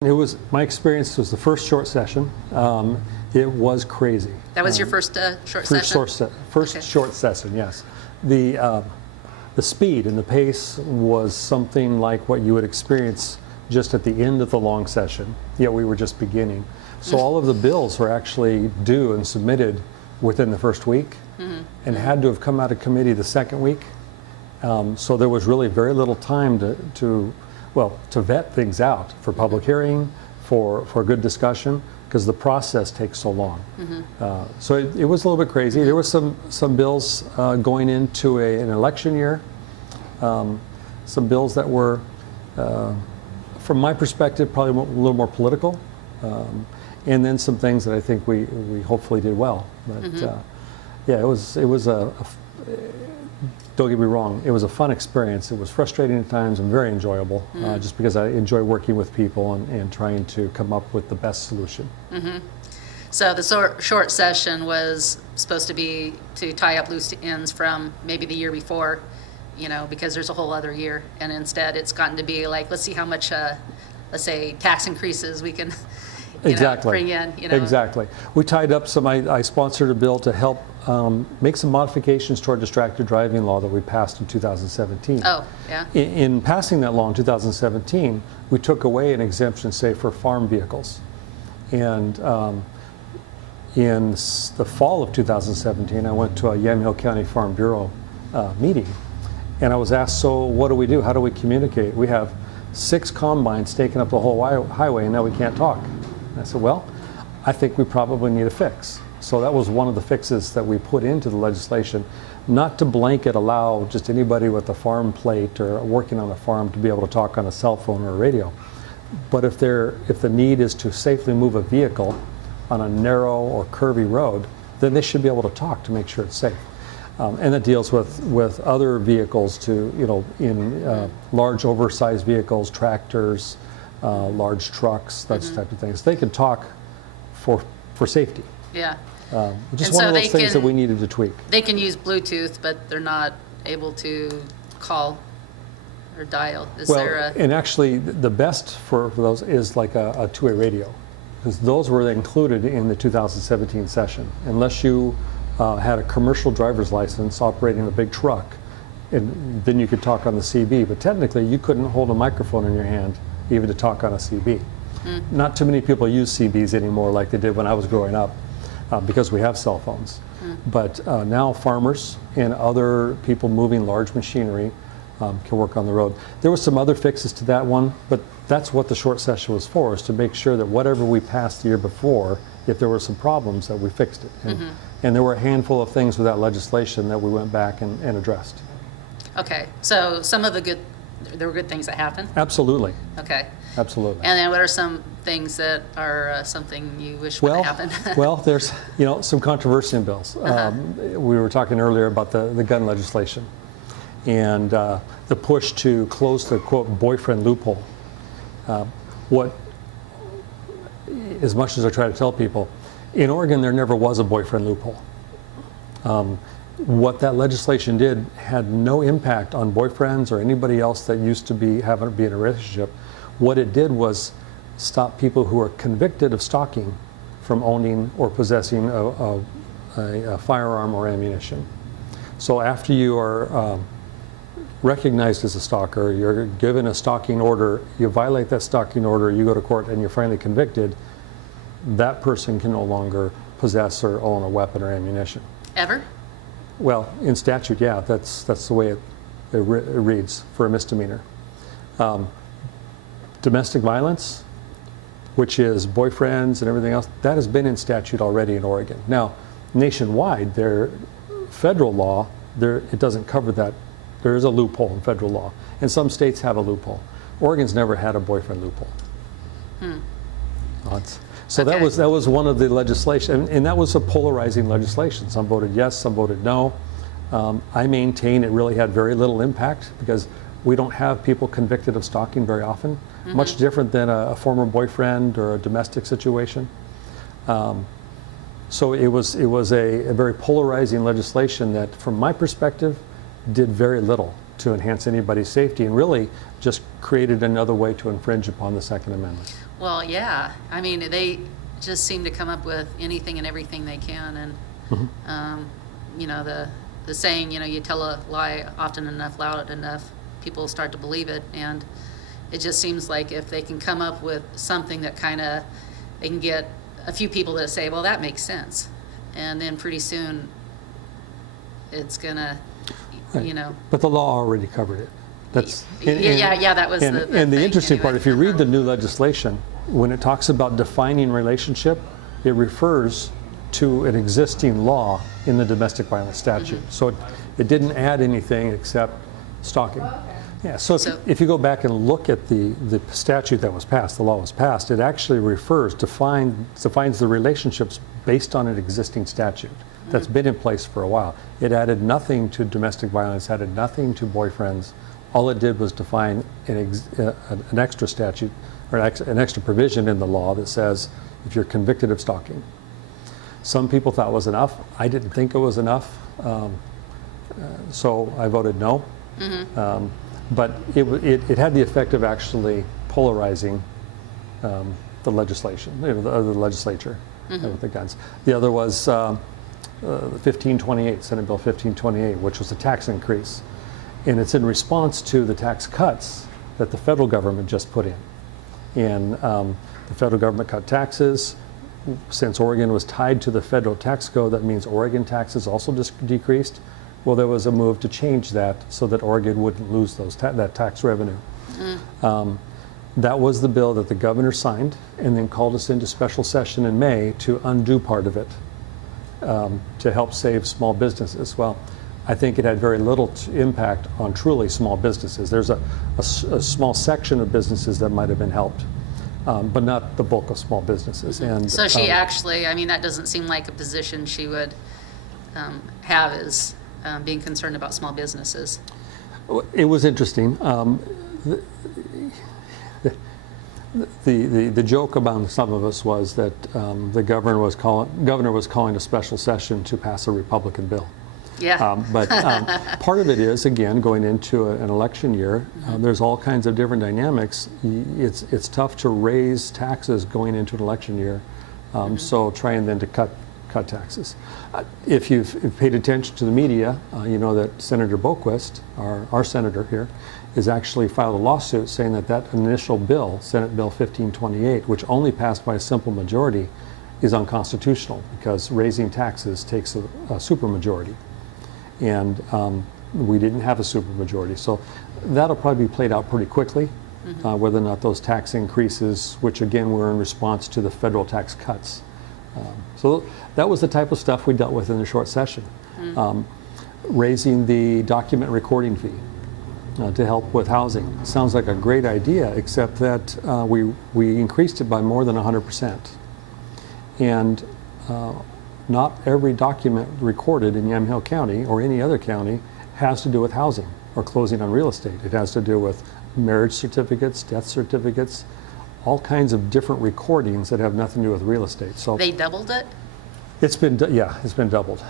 It was, my experience was the first short session. It was crazy. That was your first short session? First Okay. short session, yes. The speed and the pace was something like what you would experience just at the end of the long session, yet we were just beginning. So all of the bills were actually due and submitted within the first week and had to have come out of committee the second week. So there was really very little time to vet things out for public hearing, for good discussion, because the process takes so long. So it was a little bit crazy. There were some bills going into an election year, some bills that were, from my perspective, probably a little more political, and then some things that I think we hopefully did well. But yeah, it was don't get me wrong, it was a fun experience. It was frustrating at times and very enjoyable, just because I enjoy working with people and trying to come up with the best solution. So the short session was supposed to be to tie up loose ends from maybe the year before, you know, because there's a whole other year, and instead it's gotten to be like, let's see how much, let's say, tax increases we can bring in. Exactly. We tied up some, I sponsored a bill to help make some modifications to our distracted driving law that we passed in 2017. Oh, yeah. In passing that law in 2017, we took away an exemption, say, for farm vehicles. And in the fall of 2017, I went to a Yamhill County Farm Bureau meeting, and I was asked, so what do we do? How do we communicate? We have 6 combines taking up the whole highway, and now we can't talk. And I said, well, I think we probably need a fix. So that was one of the fixes that we put into the legislation, not to blanket allow just anybody with a farm plate or working on a farm to be able to talk on a cell phone or a radio. But if the need is to safely move a vehicle on a narrow or curvy road, then they should be able to talk to make sure it's safe. And that deals with other vehicles too, in large oversized vehicles, tractors, large trucks, those type of things. They can talk for safety. Yeah. Just one of those things that we needed to tweak. They can use Bluetooth, but they're not able to call or dial. And actually, the best for those is like a two-way radio, because those were included in the 2017 session. Unless you had a commercial driver's license operating a big truck, and then you could talk on the CB. But technically, you couldn't hold a microphone in your hand even to talk on a CB. Not too many people use CBs anymore like they did when I was growing up, because we have cell phones. But now farmers and other people moving large machinery can work on the road. There were some other fixes to that one, but that's what the short session was for, is to make sure that whatever we passed the year before, if there were some problems, that we fixed it. And there were a handful of things with that legislation that we went back and addressed. Okay, so some of there were good things that happened? Absolutely. Okay. Absolutely. And then what are some things that are something you wish would happen? Well, there's some controversy in bills. We were talking earlier about the gun legislation and the push to close the, quote, boyfriend loophole. As much as I try to tell people, in Oregon there never was a boyfriend loophole. What that legislation did had no impact on boyfriends or anybody else that used to be in a relationship. What it did was stop people who are convicted of stalking from owning or possessing a firearm or ammunition. So after you are recognized as a stalker, you're given a stalking order, you violate that stalking order, you go to court and you're finally convicted, that person can no longer possess or own a weapon or ammunition. Ever? Well, in statute, yeah, that's the way it reads for a misdemeanor. Domestic violence, which is boyfriends and everything else, that has been in statute already in Oregon. Now, nationwide, federal law, it doesn't cover that. There is a loophole in federal law, and some states have a loophole. Oregon's never had a boyfriend loophole. So Okay. that was one of the legislation, and that was a polarizing legislation. Some voted yes, some voted no. I maintain it really had very little impact because we don't have people convicted of stalking very often. Much different than a former boyfriend or a domestic situation. So it was a very polarizing legislation that, from my perspective, did very little to enhance anybody's safety and really just created another way to infringe upon the Second Amendment. Well, yeah. I mean, they just seem to come up with anything and everything they can. And, you know, the saying, you know, you tell a lie often enough, loud enough, people start to believe it. And it just seems like if they can come up with something that kind of, they can get a few people to say, well, that makes sense. And then pretty soon it's going to, you know. But the law already covered it. That's Yeah, that was and, the and the thing interesting part, anyway. if you read the new legislation, when it talks about defining relationship, it refers to an existing law in the domestic violence statute. So it didn't add anything except stalking. Yeah, so if you go back and look at the statute that was passed, the law was passed, it actually defines the relationships based on an existing statute that's been in place for a while. It added nothing to domestic violence, added nothing to boyfriends. All it did was define an extra statute, or an extra provision in the law that says if you're convicted of stalking. Some people thought it was enough. I didn't think it was enough, so I voted no. But it had the effect of actually polarizing the legislation, you know, the legislature with the guns. The other was 1528, Senate Bill 1528, which was a tax increase. And it's in response to the tax cuts that the federal government just put in. And the federal government cut taxes. Since Oregon was tied to the federal tax code, that means Oregon taxes also decreased. Well, there was a move to change that so that Oregon wouldn't lose that tax revenue. That was the bill that the governor signed and then called us into special session in May to undo part of it to help save small businesses. Well, I think it had very little impact on truly small businesses. There's a small section of businesses that might have been helped, but not the bulk of small businesses. And So she actually, I mean, that doesn't seem like a position she would have, is being concerned about small businesses. It was interesting. The joke among some of us was that the governor was calling a special session to pass a Republican bill. Yeah. But part of it is, again, going into an election year, there's all kinds of different dynamics. It's tough to raise taxes going into an election year, so trying then to cut taxes. If you've paid attention to the media, you know that Senator Boquist, our senator here, has actually filed a lawsuit saying that initial bill, Senate Bill 1528, which only passed by a simple majority, is unconstitutional because raising taxes takes a supermajority. And we didn't have a supermajority. So that'll probably be played out pretty quickly, whether or not those tax increases, which again were in response to the federal tax cuts. So that was the type of stuff we dealt with in the short session. Raising the document recording fee to help with housing. Sounds like a great idea, except that we increased it by more than 100%. And not every document recorded in Yamhill County or any other county has to do with housing or closing on real estate. It has to do with marriage certificates, death certificates, all kinds of different recordings that have nothing to do with real estate. So They doubled it? it's been doubled.